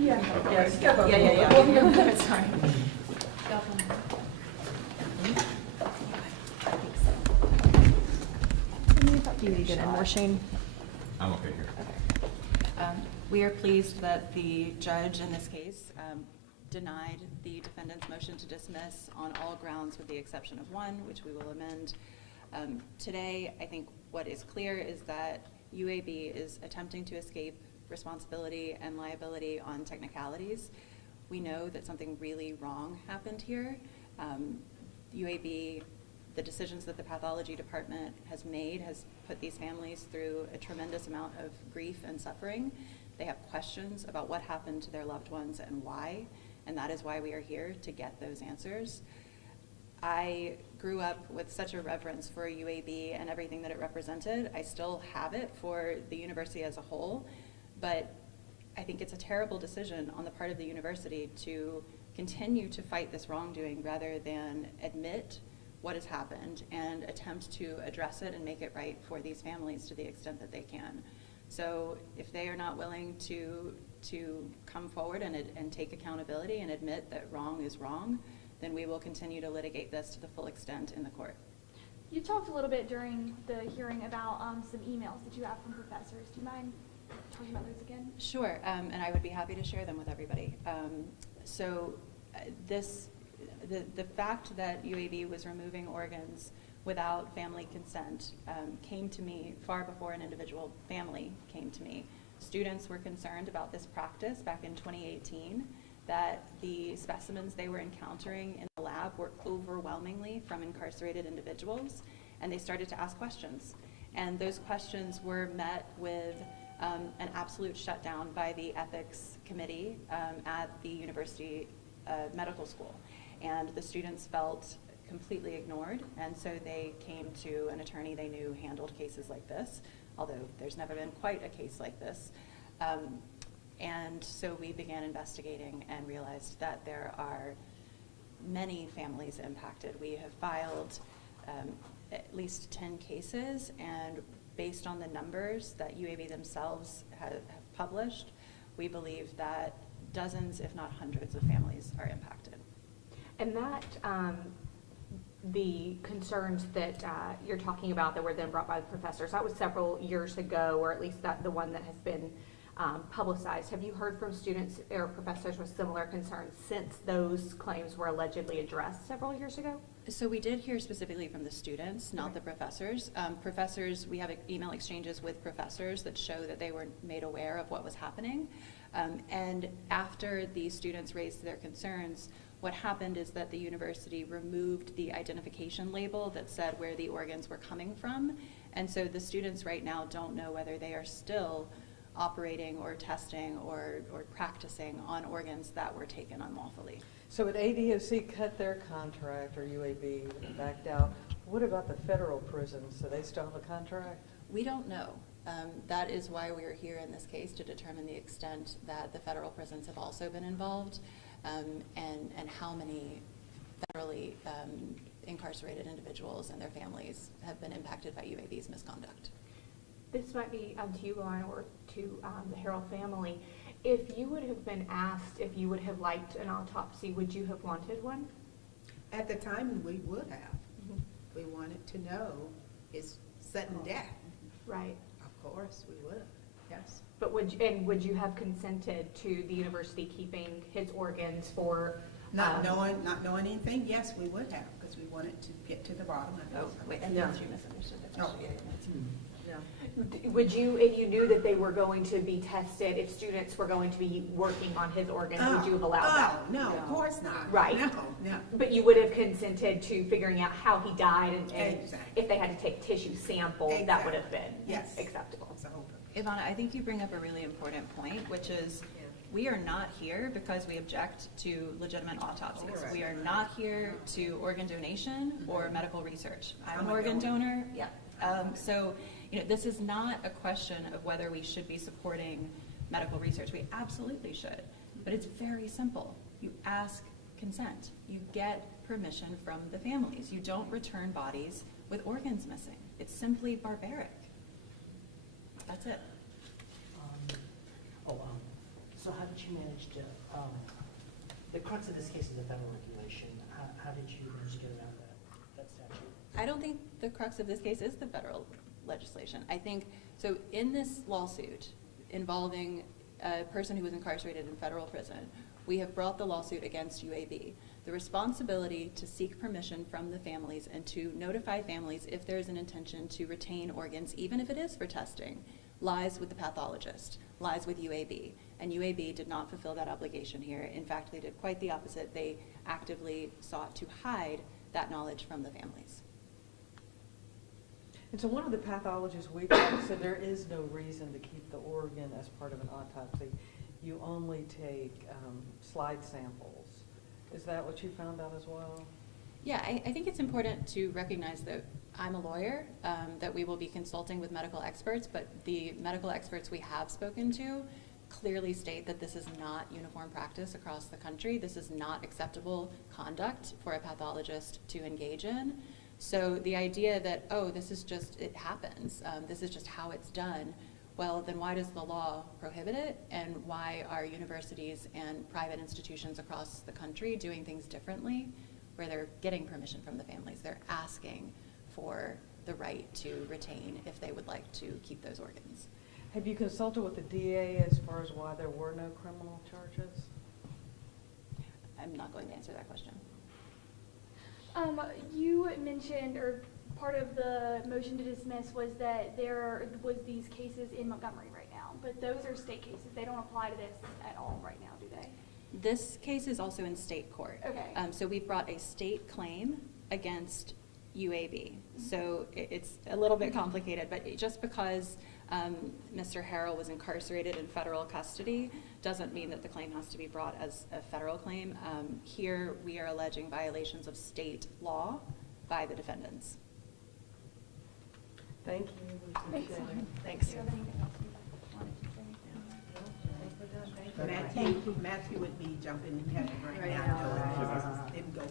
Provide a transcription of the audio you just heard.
Yeah. Sorry. You need to get in more, Shane. I'm okay here. We are pleased that the judge in this case denied the defendant's motion to dismiss on all grounds with the exception of one, which we will amend. Today, I think what is clear is that UAB is attempting to escape responsibility and liability on technicalities. We know that something really wrong happened here. UAB, the decisions that the pathology department has made has put these families through a tremendous amount of grief and suffering. They have questions about what happened to their loved ones and why, and that is why we are here to get those answers. I grew up with such a reverence for UAB and everything that it represented. I still have it for the university as a whole, but I think it's a terrible decision on the part of the university to continue to fight this wrongdoing rather than admit what has happened and attempt to address it and make it right for these families to the extent that they can. So if they are not willing to come forward and take accountability and admit that wrong is wrong, then we will continue to litigate this to the full extent in the court. You talked a little bit during the hearing about some emails that you have from professors. Do you mind talking about those again? Sure, and I would be happy to share them with everybody. The fact that UAB was removing organs without family consent came to me far before an individual family came to me. Students were concerned about this practice back in 2018, that the specimens they were encountering in the lab were overwhelmingly from incarcerated individuals, and they started to ask questions. And those questions were met with an absolute shutdown by the ethics committee at the university medical school. And the students felt completely ignored, and so they came to an attorney they knew handled cases like this, although there's never been quite a case like this. And so we began investigating and realized that there are many families impacted. We have filed at least 10 cases, and based on the numbers that UAB themselves have published, we believe that dozens, if not hundreds, of families are impacted. And that, the concerns that you're talking about that were then brought by the professors, that was several years ago, or at least the one that has been publicized. Have you heard from students or professors with similar concerns since those claims were allegedly addressed several years ago? So we did hear specifically from the students, not the professors. Professors, we have email exchanges with professors that show that they were made aware of what was happening. And after the students raised their concerns, what happened is that the university removed the identification label that said where the organs were coming from. And so the students right now don't know whether they are still operating or testing or practicing on organs that were taken unlawfully. So would ADOC cut their contract, or UAB backed out? What about the federal prisons? Do they still have a contract? We don't know. That is why we are here in this case, to determine the extent that the federal prisons have also been involved, and how many federally incarcerated individuals and their families have been impacted by UAB's misconduct. This might be to you, Lauren, or to the Harrell family. If you would have been asked if you would have liked an autopsy, would you have wanted one? At the time, we would have. Mm-hmm. We wanted to know his sudden death. Right. Of course, we would have, yes. But would you have consented to the university keeping his organs for Not knowing anything, yes, we would have, because we wanted to get to the bottom of it. Oh, wait, and then you misunderstood the question. Would you, if you knew that they were going to be tested, if students were going to be working on his organs, would you have allowed that? No, of course not. Right. No. But you would have consented to figuring out how he died, and Exactly. if they had to take tissue samples, that would have been Yes. acceptable. So, Ivana, I think you bring up a really important point, which is we are not here because we object to legitimate autopsies. Correct. We are not here to organ donation or medical research. I'm an organ donor. Yeah. So, this is not a question of whether we should be supporting medical research. We absolutely should, but it's very simple. You ask consent. You get permission from the families. You don't return bodies with organs missing. It's simply barbaric. That's it. So So how did you manage to, the crux of this case is a federal regulation. How did you manage to get around that statute? I don't think the crux of this case is the federal legislation. I think, so in this lawsuit involving a person who was incarcerated in federal prison, we have brought the lawsuit against UAB. The responsibility to seek permission from the families and to notify families if there's an intention to retain organs, even if it is for testing, lies with the pathologist, lies with UAB. And UAB did not fulfill that obligation here. In fact, they did quite the opposite. They actively sought to hide that knowledge from the families. And so one of the pathologists we talked said there is no reason to keep the organ as part of an autopsy. You only take slide samples. Is that what you found out as well? Yeah, I think it's important to recognize that I'm a lawyer, that we will be consulting with medical experts, but the medical experts we have spoken to clearly state that this is not uniform practice across the country. This is not acceptable conduct for a pathologist to engage in. So the idea that, oh, this is just, it happens, this is just how it's done, well, then why does the law prohibit it? And why are universities and private institutions across the country doing things differently, where they're getting permission from the families? They're asking for the right to retain if they would like to keep those organs. Have you consulted with the DA as far as why there were no criminal charges? I'm not going to answer that question. You mentioned, or part of the motion to dismiss was that there was these cases in Montgomery right now, but those are state cases. They don't apply to this at all right now, do they? This case is also in state court. Okay. So we've brought a state claim against UAB. So it's a little bit complicated, but just because Mr. Harrell was incarcerated in federal custody doesn't mean that the claim has to be brought as a federal claim. Here we are alleging violations of state law by the defendants. Thank you. We appreciate it. Thanks. Do you have anything else you wanted to say? Matthew would be jumping in heaven right now, knowing this didn't go